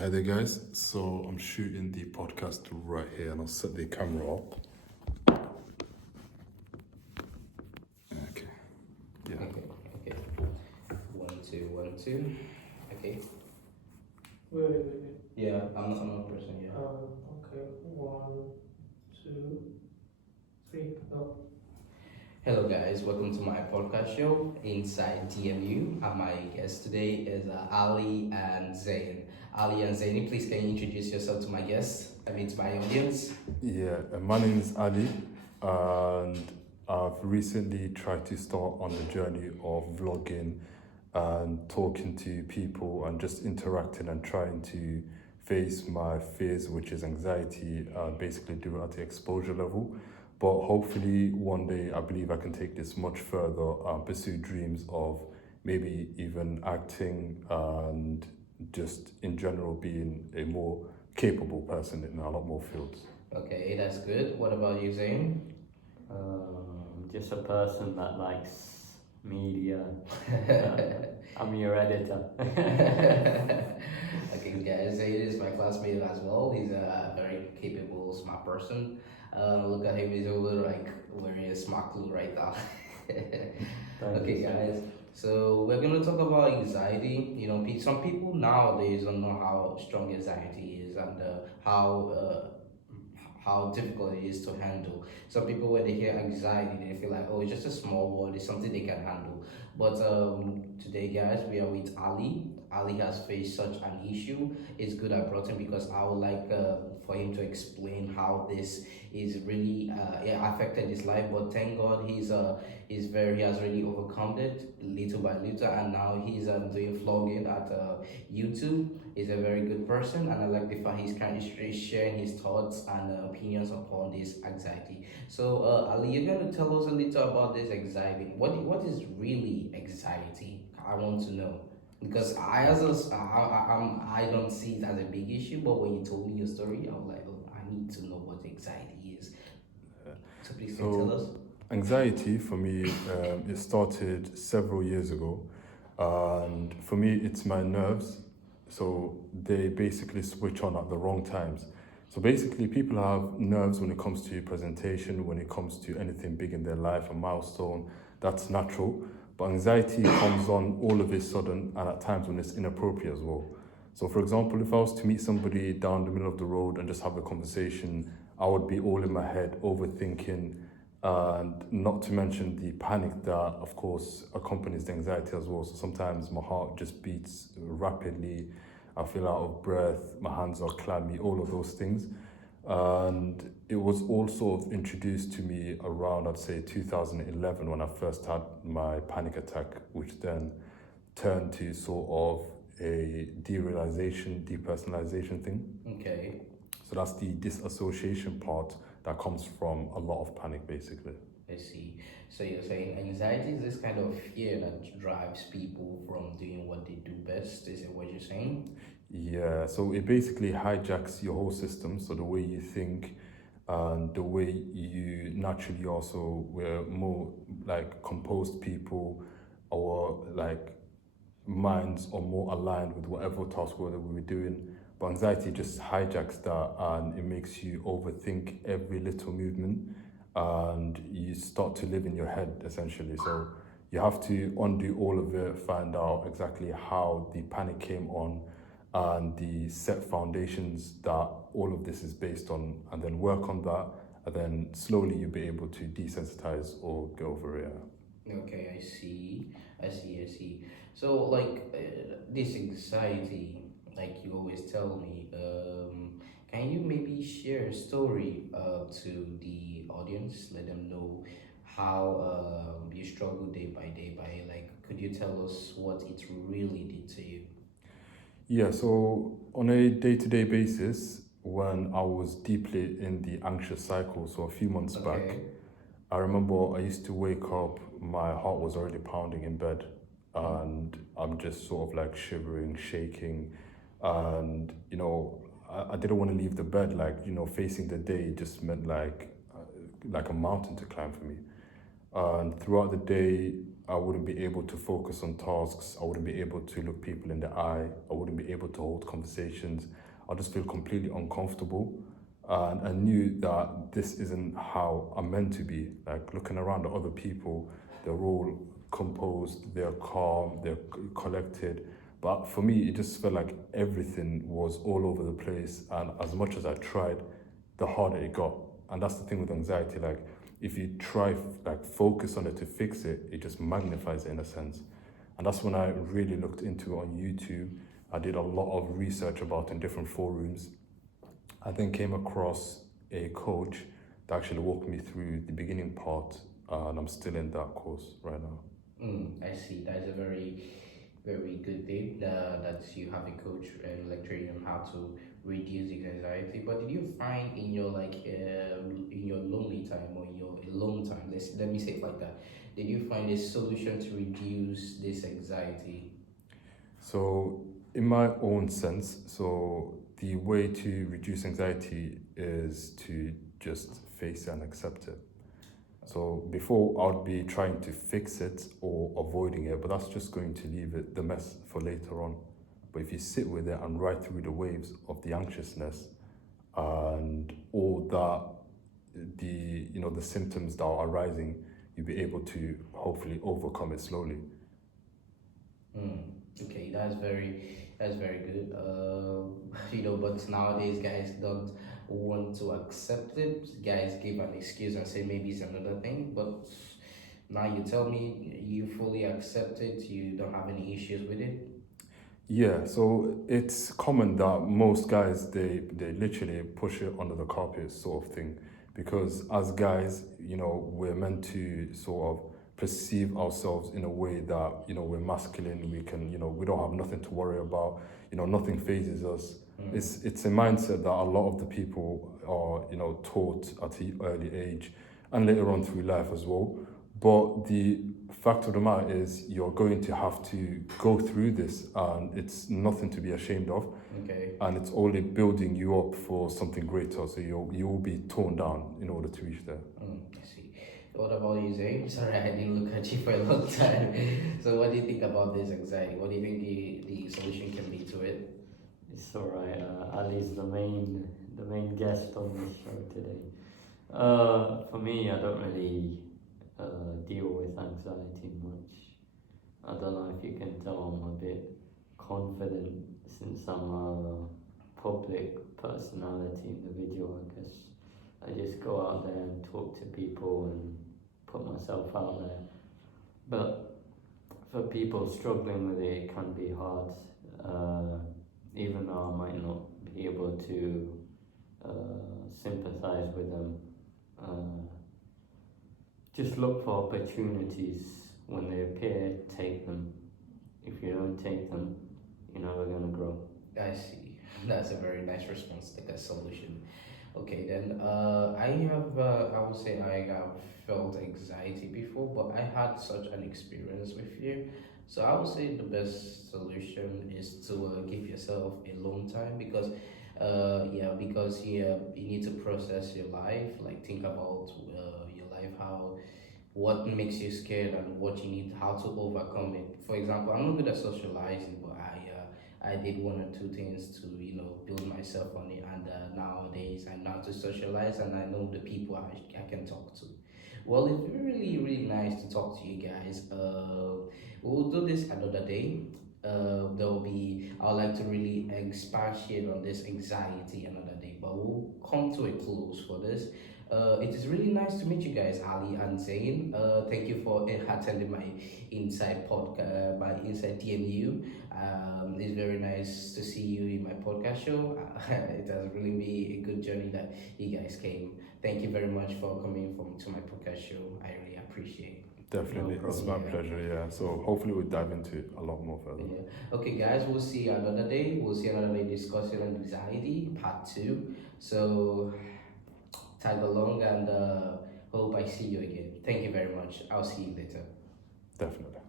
Hi there, guys. So I'm shooting the podcast right here, and I'll set the camera up. Okay. Yeah. Okay. 1, 2, 1, 2. Okay. Wait. Yeah, I'm not a person. Yeah. Okay. 1, 2, 3, go. Hello, guys. Welcome to my podcast show Inside DMU. And my guest today is Ali and Zayn. Ali and Zayn, please can you introduce yourself to my guests? I mean, to my audience. Yeah. My name is Ali, and I've recently tried to start on the journey of vlogging and talking to people and just interacting and trying to face my fears, which is anxiety, basically do it at the exposure level. But hopefully one day I believe I can take this much further and pursue dreams of maybe even acting and just in general being a more capable person in a lot more fields. Okay, that's good. What about you, Zayn? Just a person that likes media. I'm your editor. Okay, guys, Zayn is my classmate as well. He's a very capable, smart person. Look at him, he's over like wearing a smart clue right now. Okay, guys. So we're gonna talk about anxiety. You know, some people nowadays don't know how strong anxiety is and how difficult it is to handle. Some people, when they hear anxiety, they feel like, oh, it's just a small word, it's something they can handle. But today, guys, we are with Ali. Ali has faced such an issue. It's good I brought him because I would like for him to explain how this is really affected his life. But thank God he has really overcome it little by little, and now he's doing vlogging at YouTube. He's a very good person, and I like the fact he's kind of sharing his thoughts and opinions upon this anxiety. So Ali, you're going to tell us a little about this anxiety. What is really anxiety? I want to know. Because I don't see it as a big issue, but when you told me your story, I was like, oh, I need to know what anxiety is. So please can you tell us? Anxiety for me, it started several years ago, and for me, it's my nerves. So they basically switch on at the wrong times. So basically, people have nerves when it comes to presentation, when it comes to anything big in their life, a milestone. That's natural. But anxiety comes on all of a sudden, and at times when it's inappropriate as well. So, for example, if I was to meet somebody down the middle of the road and just have a conversation, I would be all in my head, overthinking, and not to mention the panic that, of course, accompanies the anxiety as well. So sometimes my heart just beats rapidly, I feel out of breath, my hands are clammy, all of those things. And it was all sort of introduced to me around, I'd say, 2011 when I first had my panic attack, which then turned to sort of a depersonalization thing. Okay. So that's the disassociation part that comes from a lot of panic, basically. I see. So you're saying anxiety is this kind of fear that drives people from doing what they do best. Is it what you're saying? Yeah, so it basically hijacks your whole system. So the way you think and the way you naturally also were more like composed people, our like minds are more aligned with whatever task that we were doing. But anxiety just hijacks that and it makes you overthink every little movement and you start to live in your head essentially. So you have to undo all of it, find out exactly how the panic came on and the set foundations that all of this is based on, and then work on that, and then slowly you'll be able to desensitize or get over it. Okay, I see. So, like, this anxiety, like you always tell me, can you maybe share a story to the audience? Let them know how you struggle day by day by, like, could you tell us what it really did to you? Yeah, so on a day-to-day basis, when I was deeply in the anxious cycle, so a few months back, Okay. I remember I used to wake up, my heart was already pounding in bed, and I'm just sort of like shivering, shaking, and I didn't want to leave the bed. Like facing the day just meant like a mountain to climb for me. And throughout the day, I wouldn't be able to focus on tasks. I wouldn't be able to look people in the eye. I wouldn't be able to hold conversations. I just feel completely uncomfortable. And I knew that this isn't how I'm meant to be. Like looking around at other people, they're all composed, they're calm, they're collected. But for me, it just felt like everything was all over the place. And as much as I tried, the harder it got. And that's the thing with anxiety. Like if you try like focus on it to fix it, it just magnifies it in a sense. And that's when I really looked into it on YouTube. I did a lot of research about it in different forums. I then came across a coach that actually walked me through the beginning part, and I'm still in that course right now. I see. That is a very good thing that you have a coach and lecturing you on how to reduce anxiety. But did you find in your in your lonely time or in your alone time, let me say it like that, did you find a solution to reduce this anxiety? So, in my own sense, so the way to reduce anxiety is to just face it and accept it. So before I'd be trying to fix it or avoiding it, but that's just going to leave it the mess for later on. But if you sit with it and ride through the waves of the anxiousness and all that, the symptoms that are arising, you'll be able to hopefully overcome it slowly. Okay, that's very good. But nowadays guys don't want to accept it. Guys give an excuse and say maybe it's another thing. But now you tell me you fully accept it. You don't have any issues with it. Yeah, so it's common that most guys they literally push it under the carpet sort of thing, because as guys, we're meant to sort of perceive ourselves in a way that we're masculine. We can we don't have nothing to worry about. Nothing phases us. It's a mindset that a lot of the people are taught at an early age and later on through life as well. But the fact of the matter is, you're going to have to go through this, and it's nothing to be ashamed of. Okay. And it's only building you up for something greater. So you will be torn down in order to reach there. I see. What about you, Zayn? Sorry, I didn't look at you for a long time. So, what do you think about this anxiety? What do you think the solution can be to it? It's alright. Ali's the main guest on this show today. For me, I don't really deal with anxiety much. I don't know if you can tell, I'm a bit confident since I'm a public personality in the video. I guess I just go out there and talk to people and put myself out there. But for people struggling with it, it can be hard. Even though I might not be able to sympathize with them. Just look for opportunities when they appear, take them. If you don't take them, you're never going to grow. I see. That's a very nice response, like a solution. Okay, then I would say I have felt anxiety before, but I had such an experience with fear. So I would say the best solution is to give yourself a long time because, you need to process your life, like think about your life, what makes you scared and what you need, how to overcome it. For example, I'm not good at socializing, but I did one or two things to build myself on it, and nowadays I know how to socialize and I know the people I can talk to. Well, it's really nice to talk to you guys. We'll do this another day. I'd like to really expatiate on this anxiety another day, but we'll come to a close for this. It is really nice to meet you guys, Ali and Zayn. Thank you for attending my Inside podcast, my Inside DMU. It's very nice to see you in my podcast show. It has really been a good journey that you guys came. Thank you very much for coming to my podcast show. I really appreciate it. Definitely, No it's problem. my pleasure. Yeah. So hopefully we'll dive into it a lot more further. Yeah. Okay, guys, we'll see you another day. We'll see another day discussing anxiety, part 2. So, tag along and hope I see you again. Thank you very much. I'll see you later. Definitely.